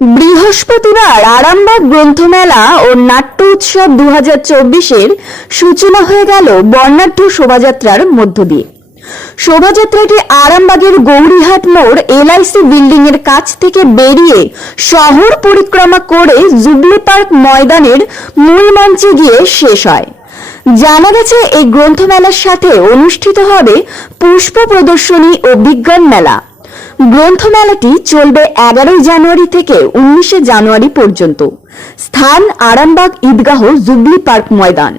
বৃহস্পতিবার আরামবাগ গ্রন্থমেলা ও নাট্য উৎসব দু হাজার চব্বিশের সূচনা হয়ে গেল বর্ণাঢ্য শোভাযাত্রার মধ্য দিয়ে। শোভাযাত্রাটি আরামবাগের গৌরীহাট মোড় এলআইসি বিল্ডিং এর কাছ থেকে বেরিয়ে শহর পরিক্রমা করে জুবলি পার্ক ময়দানের মূল মঞ্চে গিয়ে শেষ হয়। জানা গেছে, এই গ্রন্থমেলার সাথে অনুষ্ঠিত হবে পুষ্প প্রদর্শনী ও বিজ্ঞান মেলা। গ্রন্থমেলাটি চলবে এগারোই জানুয়ারি থেকে উনিশে জানুয়ারি পর্যন্ত। স্থান আরামবাগ ঈদগাহ জুবলি পার্ক ময়দান।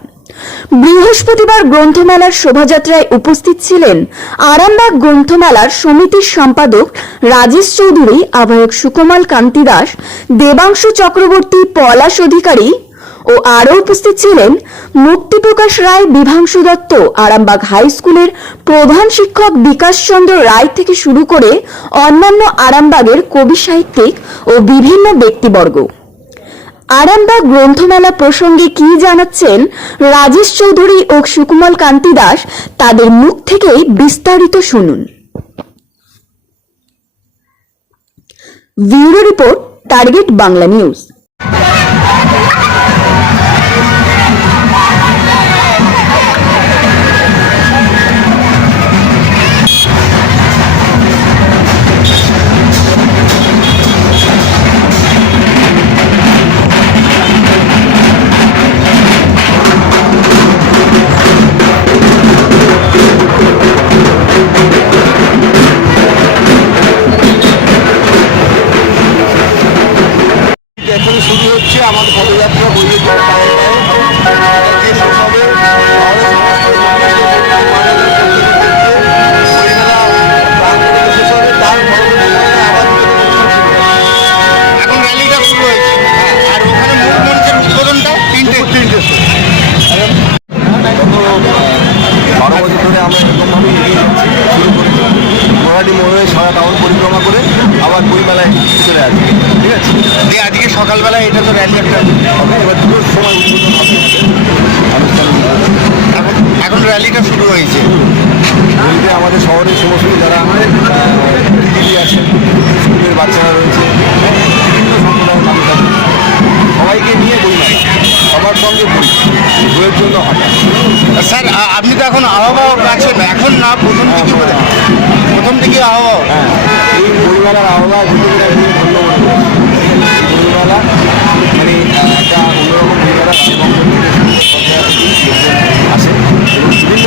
বৃহস্পতিবার গ্রন্থমেলার শোভাযাত্রায় উপস্থিত ছিলেন আরামবাগ গ্রন্থমেলার সমিতির সম্পাদক রাজেশ চৌধুরী, আহ্বায়ক সুকমাল কান্তি দাস, দেবাংশু চক্রবর্তী, পলাশ অধিকারী ও আরও উপস্থিত ছিলেন মুক্তিপ্রকাশ রায়, বিভাংশু দত্ত, আরামবাগ হাই স্কুলের প্রধান শিক্ষক বিকাশ চন্দ্র রায় থেকে শুরু করে অন্যান্য আরামবাগের কবি সাহিত্যিক ও বিভিন্ন ব্যক্তিবর্গ। আরামবাগ গ্রন্থমেলা প্রসঙ্গে কি জানাচ্ছেন রাজেশ চৌধুরী ও সুকুমল কান্তি দাস, তাদের মুখ থেকেই বিস্তারিত শুনুন। Bureau report, target Bangla news. মূল মঞ্চের উদ্বোধনটা তিনটে তিনটে গত বারো বছর ধরে আমরা এরকমভাবে এগিয়ে যাচ্ছি শুরু করেছি মোরাটি মোড়ে, সারা টাউন পরিক্রমা করে আবার বইমেলায় চলে আসছি ঠিক আছে? দিয়ে আজকে সকালবেলা এটা তো র্যালি একটা হবে। এবার দুটোর সময় উদ্বোধন হবে। এখন এখন র্যালিটা শুরু হয়েছে। বলতে আমাদের শহরের সমস্ত যারা দিদি আছেন, স্কুলের বাচ্চারা রয়েছে, বিভিন্ন সম্প্রদায়ের মানুষ আছে। সবাইকে নিয়ে বই সবার সঙ্গে বই। বইয়ের জন্য হাঁটা। স্যার আপনি তো এখন আহ্বায়ক আছেন। এখন না, প্রথম বলে। প্রথম থেকে আহ্বায়ক। হ্যাঁ এই বইমেলার আহ্বায়ক বইমেলা মানে একটা অন্যরকম বইমেলা আসে এবং বিভিন্ন